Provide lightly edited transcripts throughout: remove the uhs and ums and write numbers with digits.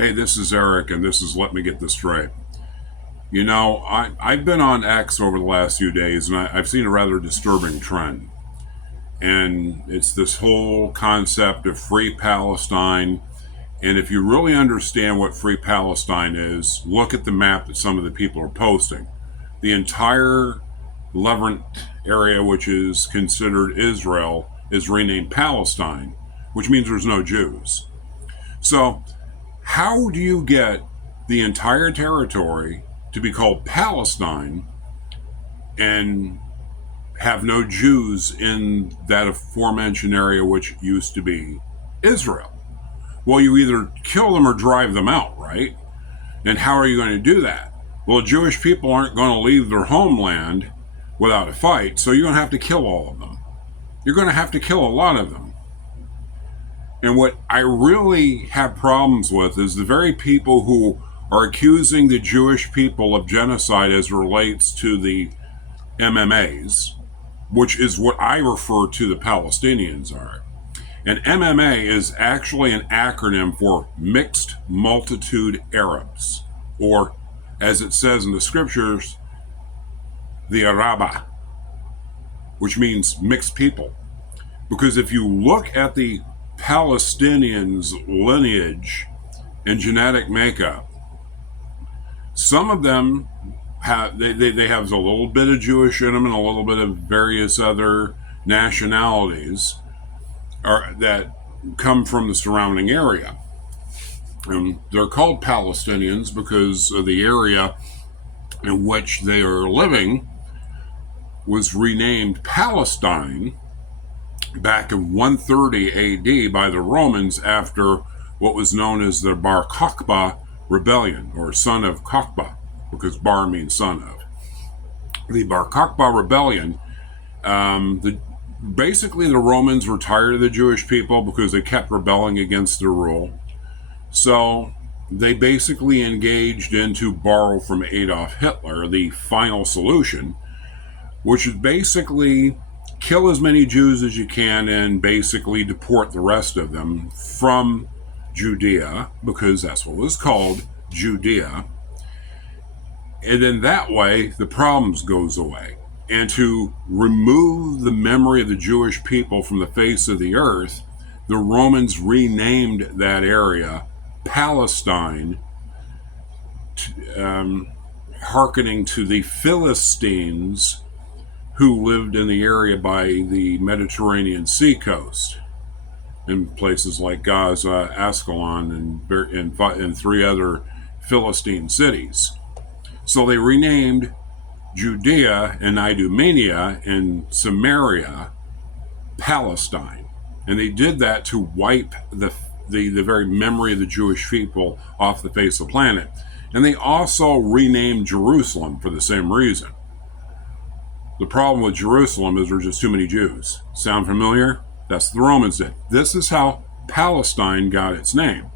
Hey, this is Eric, and this is Let Me Get This Straight. You know, I've been on X over the last few days, and I've seen a rather disturbing trend. And it's this whole concept of free Palestine. And if you really understand what free Palestine is, look at the map that some of the people are posting. The entire Levant area, which is considered Israel, is renamed Palestine, which means there's no Jews. So, how do you get the entire territory to be called Palestine and have no Jews in that aforementioned area, which used to be Israel? Well, you either kill them or drive them out, right? And how are you going to do that? Well, Jewish people aren't going to leave their homeland without a fight, so you're going to have to kill all of them. You're going to have to kill a lot of them. And what I really have problems with is the very people who are accusing the Jewish people of genocide as relates to the MMAs, which is what I refer to the Palestinians are. And MMA is actually an acronym for Mixed Multitude Arabs, or as it says in the scriptures, the Araba, which means mixed people. Because if you look at the Palestinians' lineage and genetic makeup, some of them they have a little bit of Jewish in them and a little bit of various other nationalities that come from the surrounding area. And they're called Palestinians because of the area in which they are living was renamed Palestine back in 130 AD by the Romans after what was known as the Bar Kokhba rebellion, or son of Kokhba, because Bar means son of. The Bar Kokhba rebellion, basically the Romans were tired of the Jewish people because they kept rebelling against their rule. So they basically engaged in to borrow from Adolf Hitler the final solution, which is basically kill as many Jews as you can and basically deport the rest of them from Judea, because that's what it was called, Judea. And then that way, the problems goes away. And to remove the memory of the Jewish people from the face of the earth, the Romans renamed that area Palestine, hearkening to the Philistines who lived in the area by the Mediterranean Sea coast, in places like Gaza, Ascalon, and three other Philistine cities. So they renamed Judea and Idumea and Samaria Palestine. And they did that to wipe the very memory of the Jewish people off the face of the planet. And they also renamed Jerusalem for the same reason. The problem with Jerusalem is there's just too many Jews. Sound familiar? That's what the Romans did. This is how Palestine got its name.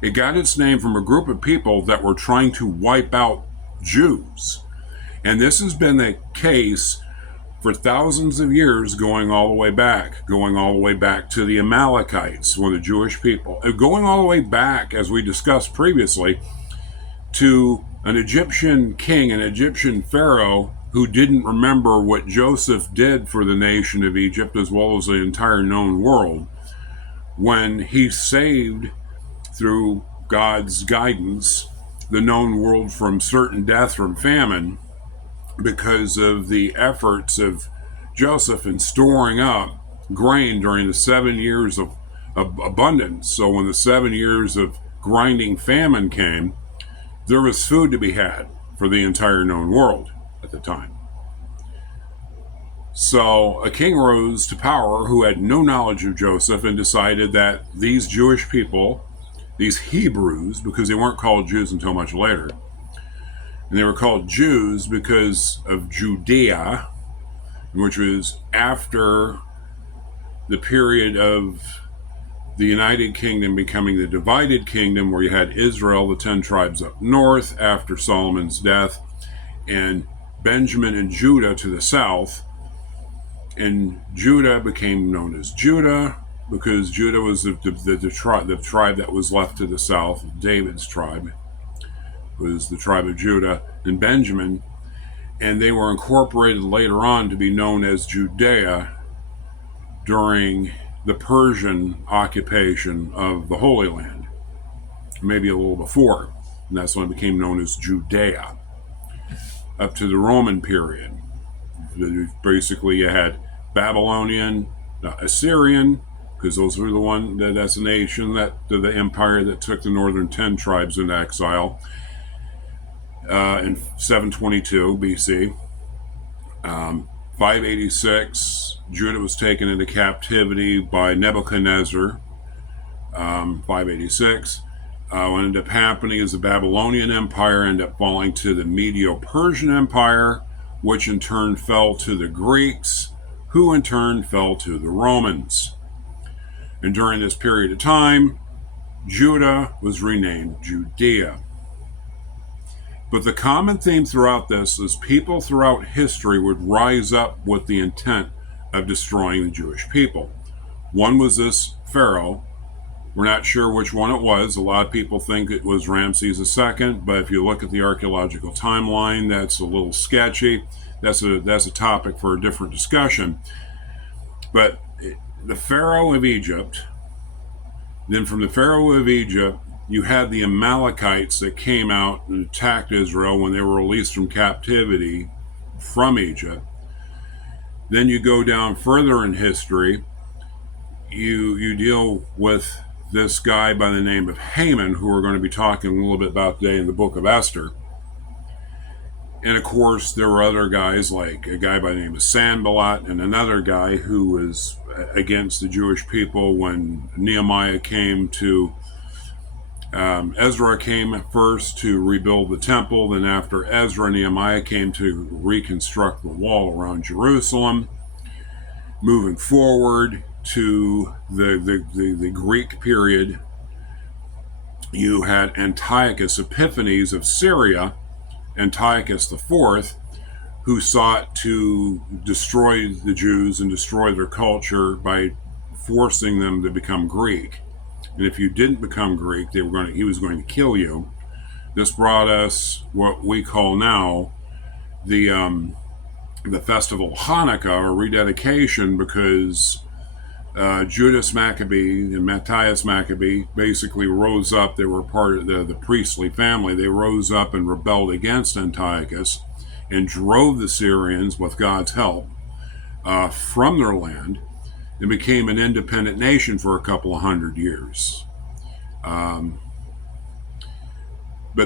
It got its name from a group of people that were trying to wipe out Jews. And this has been the case for thousands of years, going all the way back to the Amalekites, one of the Jewish people, going all the way back, as we discussed previously, to an Egyptian king, an Egyptian pharaoh, who didn't remember what Joseph did for the nation of Egypt as well as the entire known world, when he saved, through God's guidance, the known world from certain death from famine because of the efforts of Joseph in storing up grain during the 7 years of abundance. So when the 7 years of grinding famine came, there was food to be had for the entire known world at the time. So a king rose to power who had no knowledge of Joseph and decided that these Jewish people, these Hebrews, because they weren't called Jews until much later, and they were called Jews because of Judea, which was after the period of the United Kingdom becoming the divided kingdom, where you had Israel, the 10 tribes up north after Solomon's death, and Benjamin and Judah to the south. And Judah became known as Judah, because Judah was the tribe that was left to the south. David's tribe was the tribe of Judah and Benjamin, and they were incorporated later on to be known as Judea during the Persian occupation of the Holy Land, maybe a little before, and that's when it became known as Judea, up to the Roman period. Basically, you had Babylonian, Assyrian, because those were that's a nation, the empire that took the northern 10 tribes into exile in 722 BC. 586, Judah was taken into captivity by Nebuchadnezzar. 586. What ended up happening is the Babylonian Empire ended up falling to the Medo-Persian Empire, which in turn fell to the Greeks, who in turn fell to the Romans. And during this period of time, Judah was renamed Judea. But the common theme throughout this is people throughout history would rise up with the intent of destroying the Jewish people. One was this Pharaoh. We're not sure which one it was. A lot of people think it was Ramses II, but if you look at the archaeological timeline, that's a little sketchy. That's a topic for a different discussion. But the Pharaoh of Egypt, then from the Pharaoh of Egypt, you had the Amalekites that came out and attacked Israel when they were released from captivity from Egypt. Then you go down further in history, you deal with this guy by the name of Haman, who we're going to be talking a little bit about today in the book of Esther. And of course, there were other guys, like a guy by the name of Sanballat and another guy who was against the Jewish people when Nehemiah came to Ezra came first to rebuild the temple. Then after Ezra, Nehemiah came to reconstruct the wall around Jerusalem. Moving forward to the Greek period, you had Antiochus Epiphanes of Syria, Antiochus IV, who sought to destroy the Jews and destroy their culture by forcing them to become Greek. And if you didn't become Greek, he was going to kill you. This brought us what we call now the festival of Hanukkah, or rededication, because Judas Maccabee and Matthias Maccabee basically rose up. They were part of the priestly family. They rose up and rebelled against Antiochus and drove the Syrians, with God's help, from their land, and became an independent nation for a couple of hundred years. But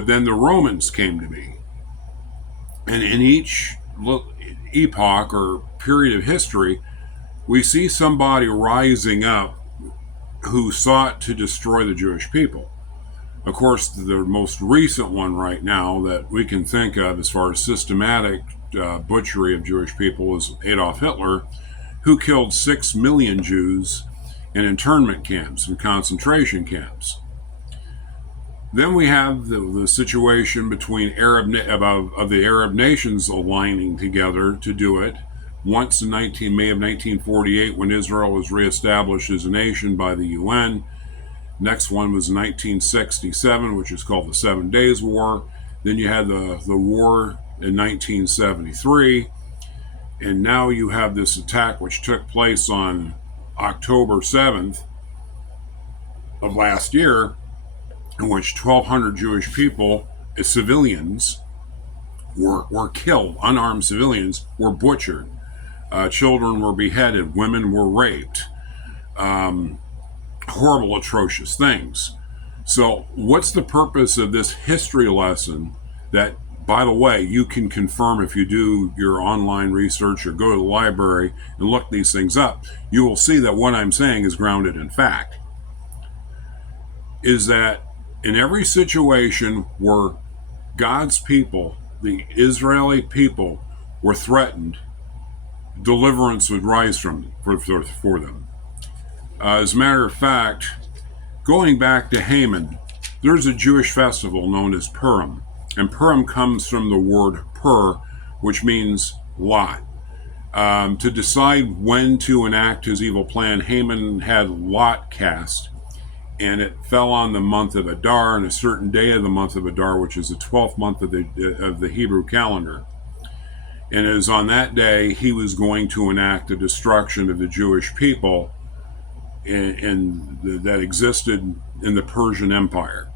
then the Romans came to be. And in each epoch or period of history, we see somebody rising up who sought to destroy the Jewish people. Of course, the most recent one right now that we can think of as far as systematic butchery of Jewish people is Adolf Hitler, who killed 6 million Jews in internment camps and concentration camps. Then we have the situation between of the Arab nations aligning together to do it. Once in May of 1948, when Israel was reestablished as a nation by the UN. Next one was 1967, which is called the 7 Days War. Then you had the war in 1973. And now you have this attack which took place on October 7th of last year, in which 1,200 Jewish people, civilians, were killed. Unarmed civilians were butchered. Children were beheaded. Women were raped. Horrible, atrocious things. So what's the purpose of this history lesson that, by the way, you can confirm if you do your online research or go to the library and look these things up? You will see that what I'm saying is grounded in fact. Is that in every situation where God's people, the Israeli people, were threatened, deliverance would rise for them. As a matter of fact, going back to Haman, there's a Jewish festival known as Purim. And Purim comes from the word pur, which means lot. To decide when to enact his evil plan, Haman had lot cast, and it fell on the month of Adar, and a certain day of the month of Adar, which is the 12th month of the Hebrew calendar. And it was on that day he was going to enact the destruction of the Jewish people that existed in the Persian Empire.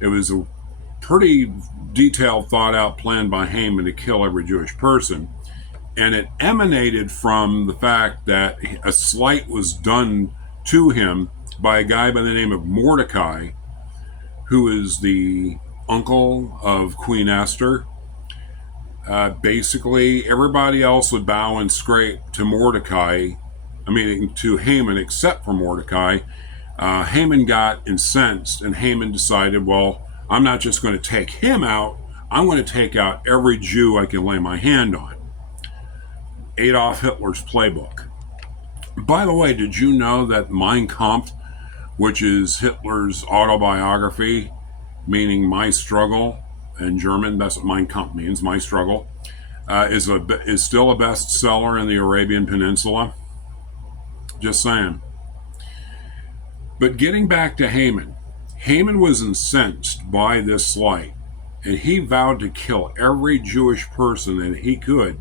It was a pretty detailed, thought-out plan by Haman to kill every Jewish person. And it emanated from the fact that a slight was done to him by a guy by the name of Mordecai, who is the uncle of Queen Esther. Basically, everybody else would bow and scrape to to Haman, except for Mordecai. Haman got incensed, and Haman decided, well, I'm not just going to take him out, I'm going to take out every Jew I can lay my hand on. Adolf Hitler's playbook. By the way, did you know that Mein Kampf, which is Hitler's autobiography, meaning my struggle in German, that's what Mein Kampf means, my struggle, is still a bestseller in the Arabian Peninsula? Just saying. But getting back to Haman, Haman was incensed by this slight, and he vowed to kill every Jewish person that he could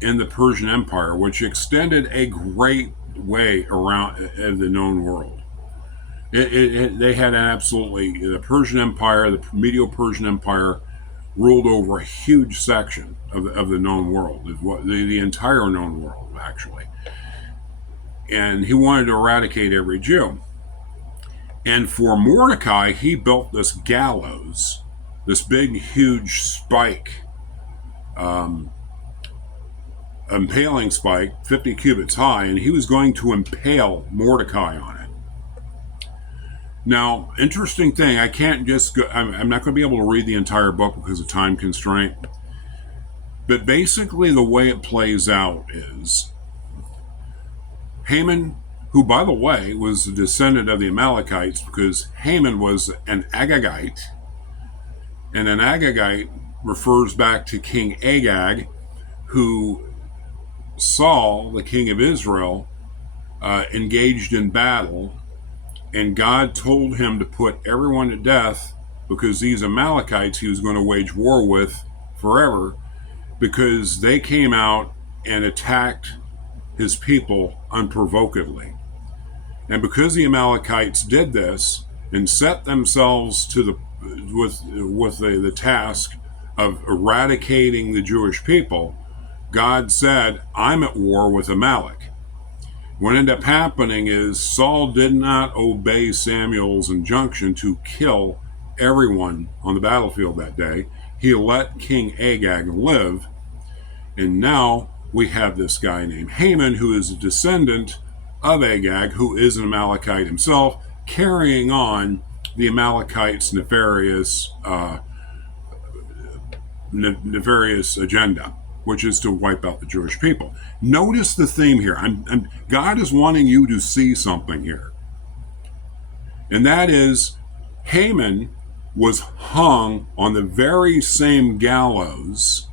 in the Persian Empire, which extended a great way around the known world. They had the Persian Empire, the Medo-Persian Empire, ruled over a huge section of the known world, the entire known world, actually. And he wanted to eradicate every Jew. And for Mordecai, he built this gallows, this big, huge spike, impaling spike, 50 cubits high, and he was going to impale Mordecai on it. Now, interesting thing, I can't just go, I'm not going to be able to read the entire book because of time constraint, but basically the way it plays out is Haman, who, by the way, was a descendant of the Amalekites, because Haman was an Agagite, and an Agagite refers back to King Agag, who Saul, the king of Israel, engaged in battle, and God told him to put everyone to death because these Amalekites he was going to wage war with forever, because they came out and attacked his people unprovokedly. And because the Amalekites did this and set themselves to the task of eradicating the Jewish people, God said, I'm at war with Amalek. What ended up happening is Saul did not obey Samuel's injunction to kill everyone on the battlefield that day. He let King Agag live, and now we have this guy named Haman, who is a descendant of Agag, who is an Amalekite himself, carrying on the Amalekites' nefarious agenda, which is to wipe out the Jewish people. Notice the theme here. God is wanting you to see something here. And that is, Haman was hung on the very same gallows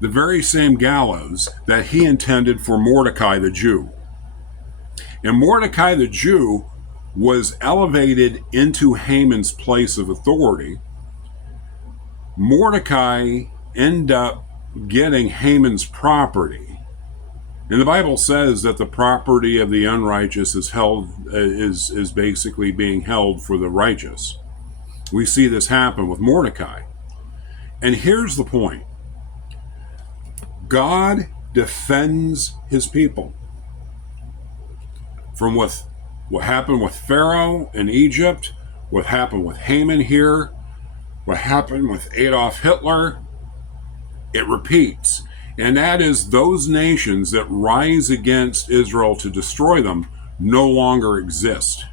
that he intended for Mordecai the Jew. And Mordecai the Jew was elevated into Haman's place of authority. Mordecai ended up getting Haman's property. And the Bible says that the property of the unrighteous is basically being held for the righteous. We see this happen with Mordecai. And here's the point. God defends his people from what happened with Pharaoh in Egypt, what happened with Haman here, what happened with Adolf Hitler. It repeats. And that is, those nations that rise against Israel to destroy them no longer exist.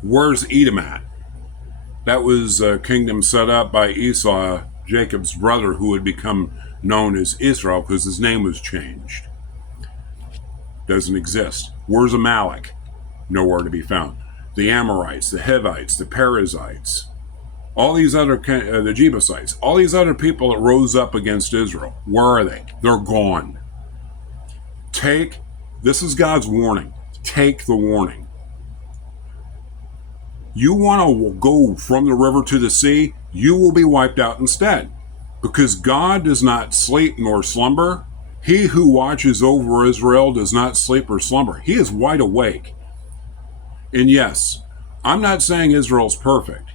Where's Edom at? That was a kingdom set up by Esau, Jacob's brother, who would become known as Israel because his name was changed. Doesn't exist. Where's Amalek? Nowhere to be found. The Amorites, the Hivites, the Perizzites, All these other, the Jebusites, all these other people that rose up against Israel, where are they? They're gone. This is God's warning. Take the warning. You want to go from the river to the sea, you will be wiped out instead. Because God does not sleep nor slumber. He who watches over Israel does not sleep or slumber. He is wide awake. And yes, I'm not saying Israel's perfect.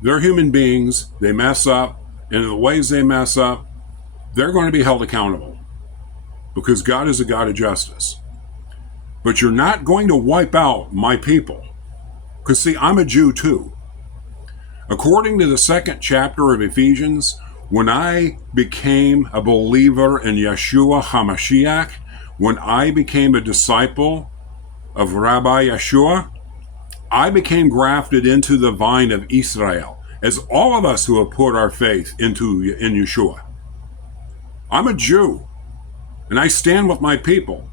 They're human beings. They mess up. And in the ways they mess up, they're going to be held accountable. Because God is a God of justice. But you're not going to wipe out my people. Because see, I'm a Jew too. According to the 2nd chapter of Ephesians, when I became a believer in Yeshua HaMashiach, when I became a disciple of Rabbi Yeshua, I became grafted into the vine of Israel, as all of us who have put our faith in Yeshua. I'm a Jew, and I stand with my people.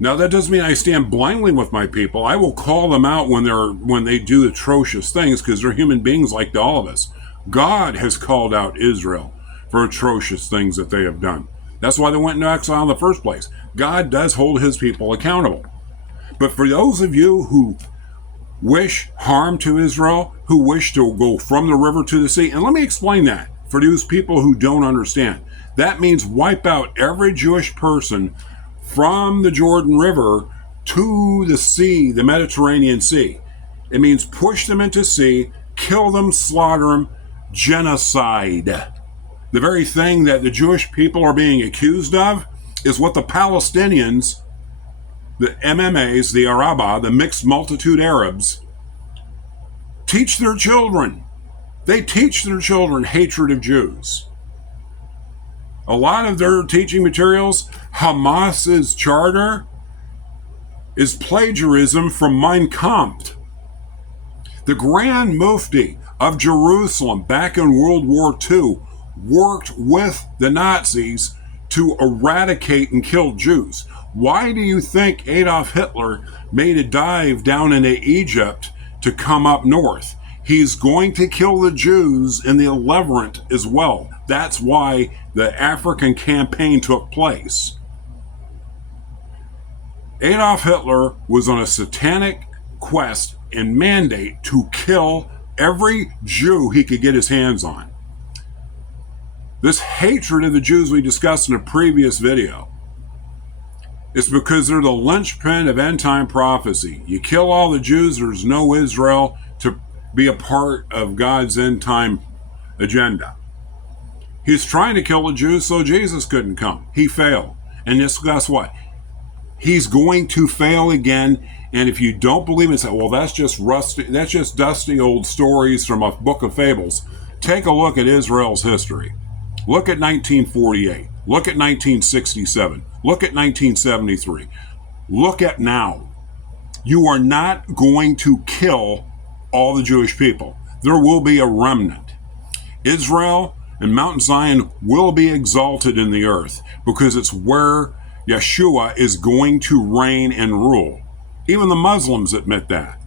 Now, that doesn't mean I stand blindly with my people. I will call them out when they do atrocious things, because they're human beings like all of us. God has called out Israel for atrocious things that they have done. That's why they went into exile in the first place. God does hold his people accountable. But for those of you who wish harm to Israel, who wish to go from the river to the sea, and let me explain that for those people who don't understand. That means wipe out every Jewish person from the Jordan River to the sea, the Mediterranean Sea. It means push them into sea, kill them, slaughter them, genocide. The very thing that the Jewish people are being accused of is what the Palestinians, the MMAs, the Araba, the mixed multitude Arabs, teach their children. They teach their children hatred of Jews. A lot of their teaching materials, Hamas's charter, is plagiarism from Mein Kampf. The Grand Mufti of Jerusalem back in World War II worked with the Nazis to eradicate and kill Jews. Why do you think Adolf Hitler made a dive down into Egypt to come up north? He's going to kill the Jews in the Levant as well. That's why the African campaign took place. Adolf Hitler was on a satanic quest and mandate to kill every Jew he could get his hands on. This hatred of the Jews we discussed in a previous video is because they're the linchpin of end-time prophecy. You kill all the Jews, there's no Israel to be a part of God's end-time agenda. He's trying to kill the Jews so Jesus couldn't come. He failed. And guess what? He's going to fail again. And if you don't believe it, say, well, that's just dusty old stories from a book of fables. Take a look at Israel's history. Look at 1948. Look at 1967. Look at 1973. Look at now. You are not going to kill all the Jewish people. There will be a remnant. Israel and Mount Zion will be exalted in the earth because it's where Yeshua is going to reign and rule. Even the Muslims admit that.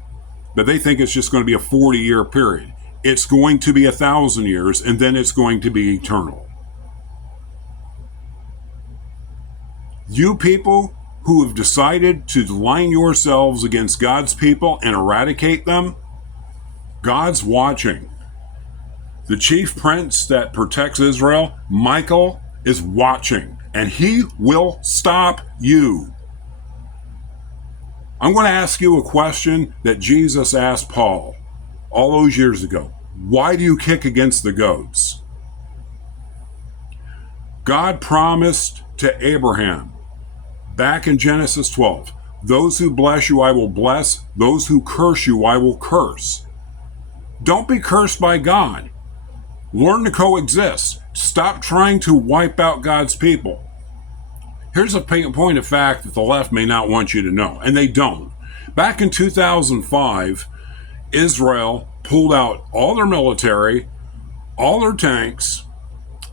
But they think it's just going to be a 40-year period. It's going to be 1,000 years, and then it's going to be eternal. You people who have decided to line yourselves against God's people and eradicate them, God's watching. The chief prince that protects Israel, Michael, is watching, and he will stop you. I'm going to ask you a question that Jesus asked Paul all those years ago. Why do you kick against the goats? God promised to Abraham back in Genesis 12, those who bless you I will bless, those who curse you I will curse. Don't be cursed by God. Learn to coexist. Stop trying to wipe out God's people. Here's a point of fact that the left may not want you to know, and they don't. Back in 2005, Israel pulled out all their military, all their tanks,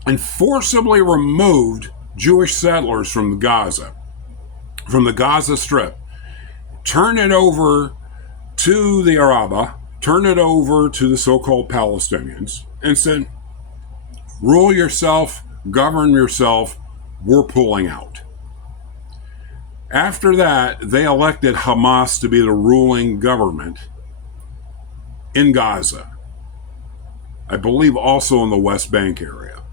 and forcibly removed Jewish settlers from Gaza Strip, turned it over to the Araba, turned it over to the so-called Palestinians and said, rule yourself, govern yourself, we're pulling out. After that, they elected Hamas to be the ruling government in Gaza. I believe also in the West Bank area.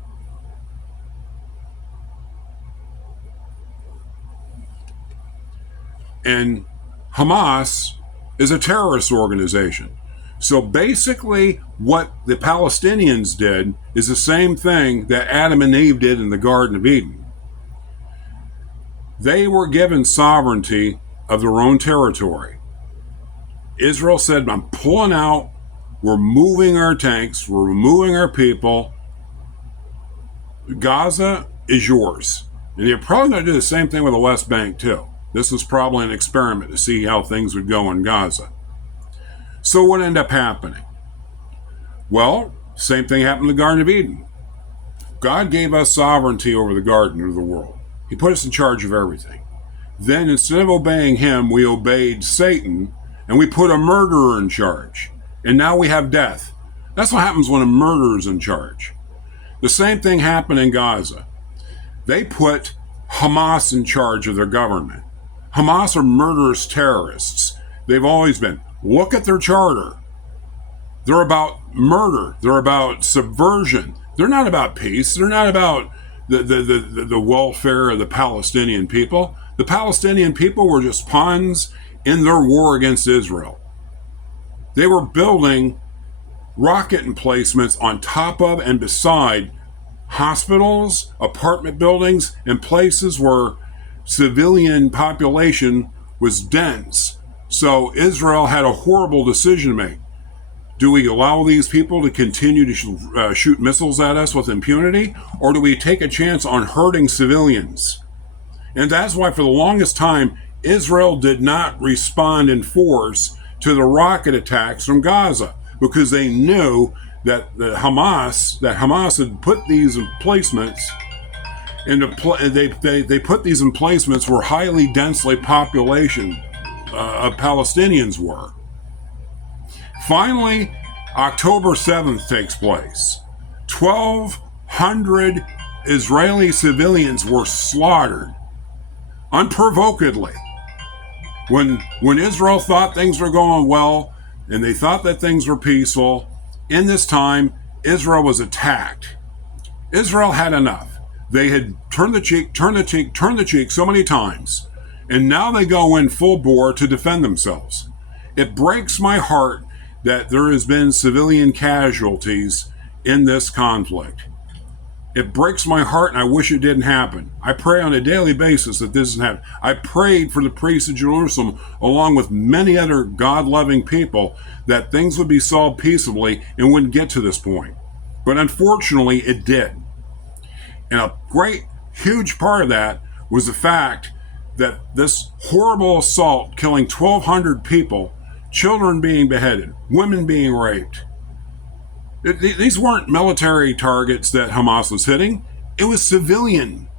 And Hamas is a terrorist organization. So basically, what the Palestinians did is the same thing that Adam and Eve did in the Garden of Eden. They were given sovereignty of their own territory. Israel said, I'm pulling out, we're moving our tanks, we're removing our people. Gaza is yours. And you're probably going to do the same thing with the West Bank too. This was probably an experiment to see how things would go in Gaza. So what ended up happening? Well, same thing happened in the Garden of Eden. God gave us sovereignty over the garden of the world. He put us in charge of everything. Then instead of obeying him, we obeyed Satan, and we put a murderer in charge. And now we have death. That's what happens when a murderer is in charge. The same thing happened in Gaza. They put Hamas in charge of their government. Hamas are murderous terrorists. They've always been. Look at their charter. They're about murder. They're about subversion. They're not about peace. They're not about the welfare of the Palestinian people. The Palestinian people were just pawns in their war against Israel. They were building rocket emplacements on top of and beside hospitals, apartment buildings, and places where civilian population was dense. So Israel had a horrible decision to make. Do we allow these people to continue to shoot missiles at us with impunity, or do we take a chance on hurting civilians? And that's why for the longest time, Israel did not respond in force to the rocket attacks from Gaza, because they knew that Hamas had put these emplacements they put these emplacements where highly densely population of Palestinians were. Finally, October 7th takes place. 1,200 Israeli civilians were slaughtered unprovokedly. When Israel thought things were going well and they thought that things were peaceful, in this time, Israel was attacked. Israel had enough. They had turned the cheek so many times, and now they go in full bore to defend themselves. It breaks my heart that there has been civilian casualties in this conflict. It breaks my heart, and I wish it didn't happen. I pray on a daily basis that this doesn't happen. I prayed for the priests of Jerusalem, along with many other God-loving people, that things would be solved peaceably and wouldn't get to this point. But unfortunately, it did. And a great, huge part of that was the fact that this horrible assault, killing 1,200 people, children being beheaded, women being raped. These weren't military targets that Hamas was hitting. It was civilian.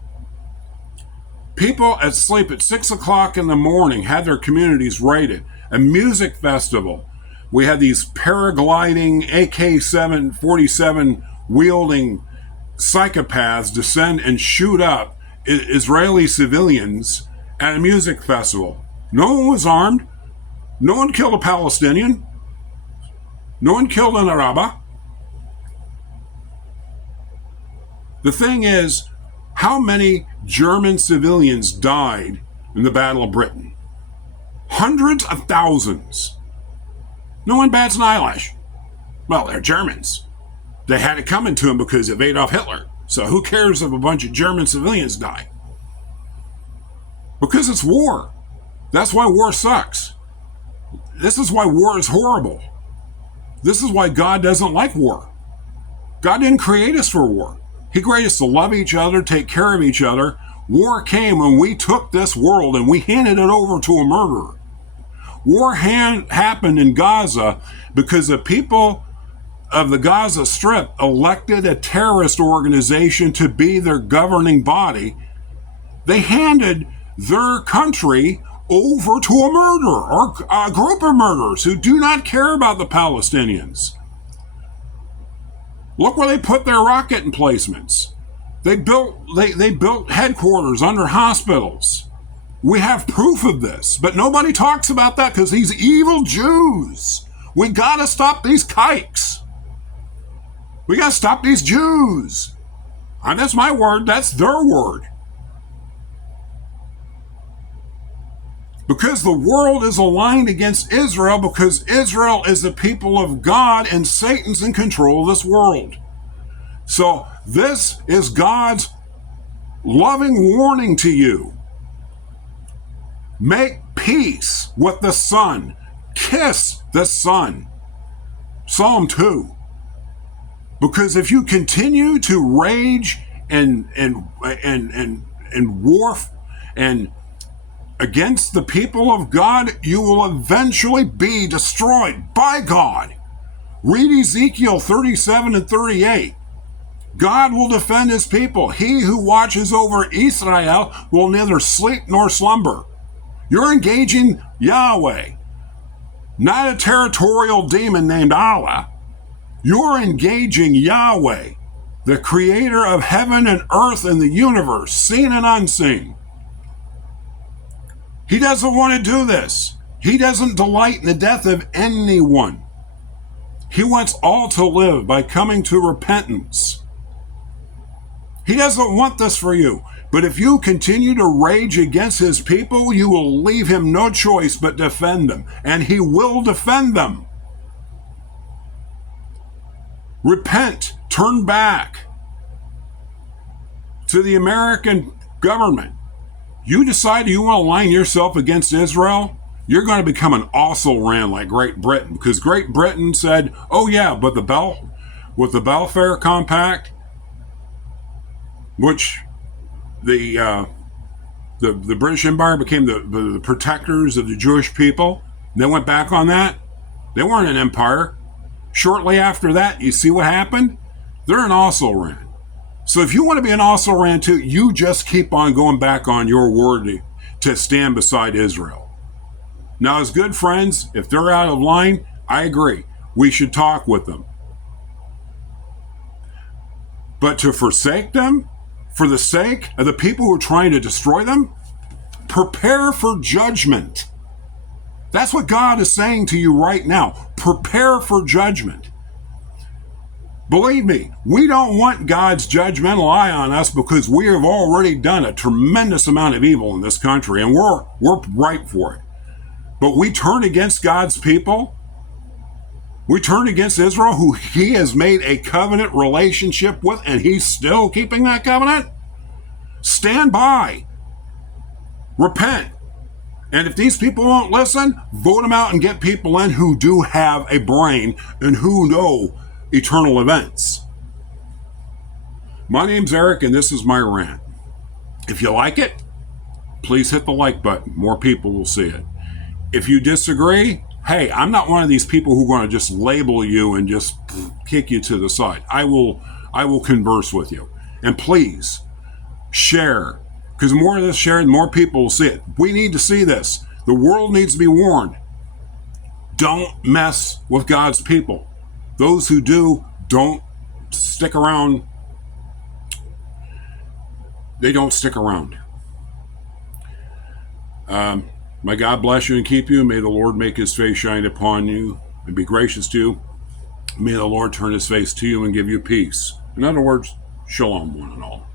People asleep at 6 o'clock in the morning had their communities raided. A music festival. We had these paragliding AK-47 wielding psychopaths descend and shoot up Israeli civilians at a music festival. No one was armed. No one killed a Palestinian. No one killed an Arab. The thing is, how many German civilians died in the Battle of Britain? Hundreds of thousands. No one bats an eyelash. Well, they're Germans. They had it coming to them because of Adolf Hitler. So who cares if a bunch of German civilians die? Because it's war. That's why war sucks. This is why war is horrible. This is why God doesn't like war. God didn't create us for war. He created us to love each other, take care of each other. War came when we took this world and we handed it over to a murderer. War happened in Gaza because the people of the Gaza Strip elected a terrorist organization to be their governing body. They handed their country over to a murderer or a group of murderers who do not care about the Palestinians. Look where they put their rocket emplacements. They built headquarters under hospitals. We have proof of this, but nobody talks about that because these evil Jews. We gotta stop these kikes. We gotta stop these Jews. And that's my word, that's their word. Because the world is aligned against Israel, because Israel is the people of God and Satan's in control of this world. So this is God's loving warning to you. Make peace with the Son. Kiss the Son. Psalm 2. Because if you continue to rage and warf and against the people of God, you will eventually be destroyed by God. Read Ezekiel 37 and 38. God will defend his people. He who watches over Israel will neither sleep nor slumber. You're engaging Yahweh, not a territorial demon named Allah. You're engaging Yahweh, the creator of heaven and earth and the universe, seen and unseen. He doesn't want to do this. He doesn't delight in the death of anyone. He wants all to live by coming to repentance. He doesn't want this for you. But if you continue to rage against his people, you will leave him no choice but defend them. And he will defend them. Repent. Turn back to the American government. You decide you want to line yourself against Israel, you're going to become an also-ran like Great Britain. Because Great Britain said, oh yeah, but with the Balfour Compact, which the British Empire became the protectors of the Jewish people. They went back on that. They weren't an empire. Shortly after that, you see what happened? They're an also-ran. So if you want to be an also-ran too, you just keep on going back on your word to stand beside Israel. Now, as good friends, if they're out of line, I agree. We should talk with them. But to forsake them, for the sake of the people who are trying to destroy them, prepare for judgment. That's what God is saying to you right now. Prepare for judgment. Believe me, we don't want God's judgmental eye on us because we have already done a tremendous amount of evil in this country, and we're ripe for it. But we turn against God's people. We turn against Israel, who he has made a covenant relationship with, and he's still keeping that covenant. Stand by. Repent. And if these people won't listen, vote them out and get people in who do have a brain and who know eternal events. My name's Eric, and this is my rant. If you like it, please hit the like button. More people will see it. If you disagree, hey, I'm not one of these people who are going to just label you and just kick you to the side. I will converse with you. And please, share. Because the more of this shared, the more people will see it. We need to see this. The world needs to be warned. Don't mess with God's people. Those who do, don't stick around. They don't stick around. May God bless you and keep you. May the Lord make his face shine upon you and be gracious to you. May the Lord turn his face to you and give you peace. In other words, shalom one and all.